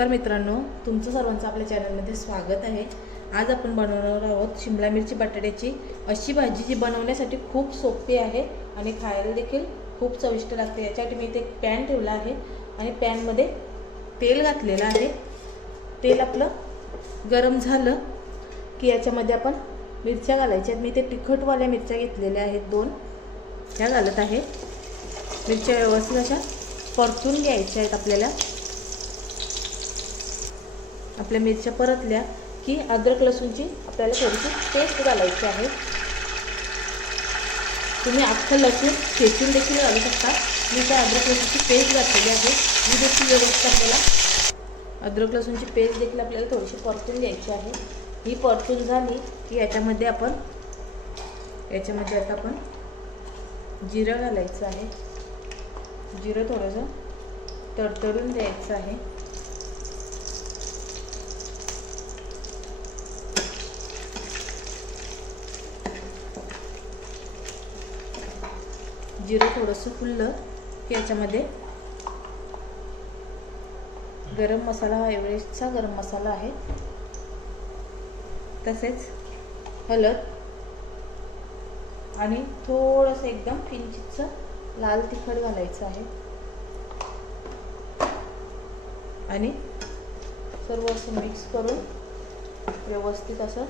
नमस्कार मित्रांनो तुमचं सर्वांचं आपल्या चॅनलमध्ये स्वागत आहे. आज आपण बनवणार आहोत शिमला मिरची बटाट्याची. अशी भाजी जी बनवण्यासाठी खूप सोपी आहे आणि खायला देखील खूप चविष्ट लागते. याच्यासाठी मी इथे एक पॅन ठेवला आहे आणि पॅनमध्ये तेल घातलेलं आहे. तेल आपलं गरम झालं की याच्यामध्ये आपण मिरच्या घालायच्या आहेत. मी इथे तिखटवाल्या मिरच्या घेतलेल्या आहेत दोन. ह्या घालत आहे. मिरच्या व्यवस्थित अशा परतून घ्यायच्या आहेत आपल्याला. आपल्या मिरच्या परतल्या की अद्रक लसूणची आपल्याला थोडीशी पेस्ट घालायची आहे. तुम्ही अख्खं लसूण ठेचून देखील घालू शकता. मी त्या अद्रक लसूणची पेस्ट घातलेली आहे. ही देखील व्यवस्थित आपल्याला अद्रक लसूणची पेस्ट देखील आपल्याला थोडीशी परतून घ्यायची आहे. ही परतून झाली की याच्यामध्ये आपण याच्यामध्ये आता आपण जिरं घालायचं आहे. जिरं थोडंसं तडतडून द्यायचं आहे. जिरं थोडंसं फुललं की याच्यामध्ये गरम मसाला हा एव्हरेस्टचा गरम मसाला आहे. तसेच हळद आणि थोडंसं एकदम किंचितचं लाल तिखट घालायचं आहे. आणि सर्व असं मिक्स करून व्यवस्थित असं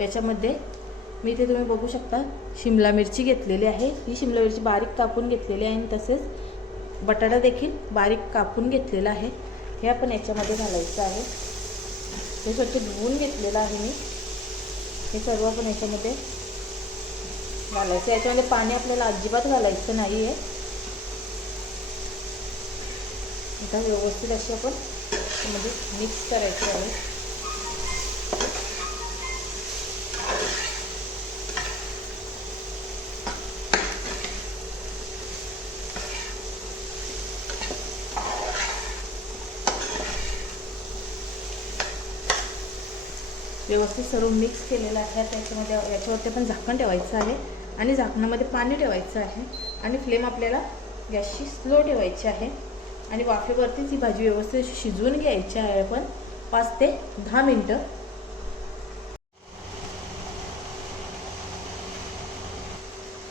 याच्यामध्ये मी इथे तुम्ही बघू शकता शिमला मिरची घेतलेली आहे. ही शिमला मिरची बारीक कापून घेतलेली आहे आणि तसेच बटाटा देखील बारीक कापून घेतलेला आहे. हे आपण याच्यामध्ये घालायचं आहे. हे स्वच्छ धुवून घेतलेलं आहे मी. हे सर्व आपण याच्यामध्ये घालायचं याच्यामध्ये पाणी आपल्याला अजिबात घालायचं नाही आहे आता व्यवस्थित अशी आपण त्यामध्ये मिक्स करायचं आहे. व्यवस्थित सर्व मिक्स केलेलं आहे. त्याच्यामध्ये याच्यावरती पण झाकण ठेवायचं आहे आणि झाकणामध्ये पाणी ठेवायचं आहे. आणि फ्लेम आपल्याला गॅसची स्लो ठेवायची आहे. आणि वाफेवरतीच ही भाजी व्यवस्थित अशी शिजवून घ्यायची आहे आपण पाच ते दहा मिनटं.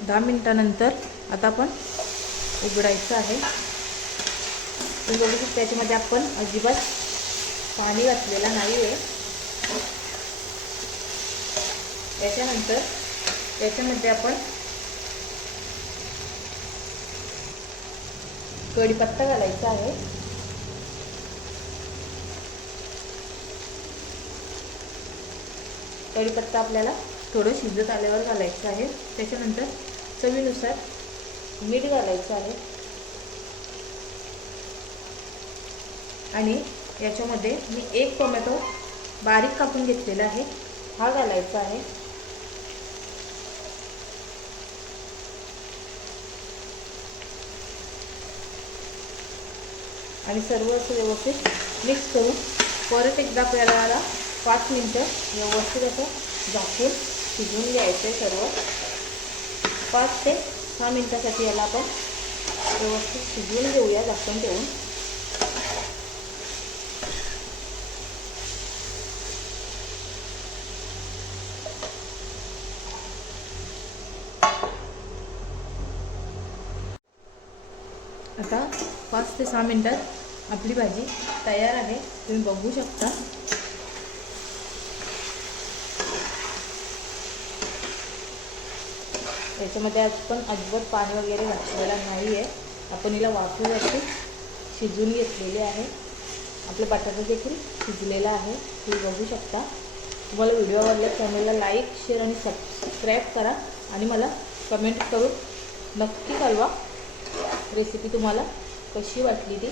दहा मिनटानंतर आता आपण उघडायचं आहे. बघू शकता त्याच्यामध्ये आपण अजिबात पाणी घातलेलं नाही आहे याच्यानंतर याच्यामध्ये आपण कढीपत्ता घालायचा आहे. कढीपत्ता आपल्याला थोडं शिजत आल्यावर घालायचं आहे. त्याच्यानंतर चवीनुसार मीठ घालायचं आहे. आणि याच्यामध्ये मी एक टोमॅटो बारीक कापून घेतलेला आहे. हा घालायचा आहे. आणि सर्व असं व्यवस्थित मिक्स करून परत एकदा आपल्याला पाच मिनटं व्यवस्थित असं झाकून शिजवून घ्यायचं आहे सर्व. पाच ते सहा मिनटासाठी याला आपण व्यवस्थित शिजवून घेऊया झाकून ठेवून. आता पाच ते सहा मिनटात आपली भाजी तयार आहे. तुम्ही बघू शकता. याच्यामध्ये आपण अजिबात पाणी वगैरे घातलेलं नाही आहे आपण हिला वाफेवरती शिजून घेतलेले आहे. आपलं बटाटा देखील शिजलेला आहे. तुम्ही बघू शकता. तुम्हाला व्हिडिओ आवडला चॅनलला लाईक शेअर आणि सबस्क्राईब करा आणि मला कमेंट करून नक्की कळवा. रेसिपी तुम्हाला कशी वाटली ती?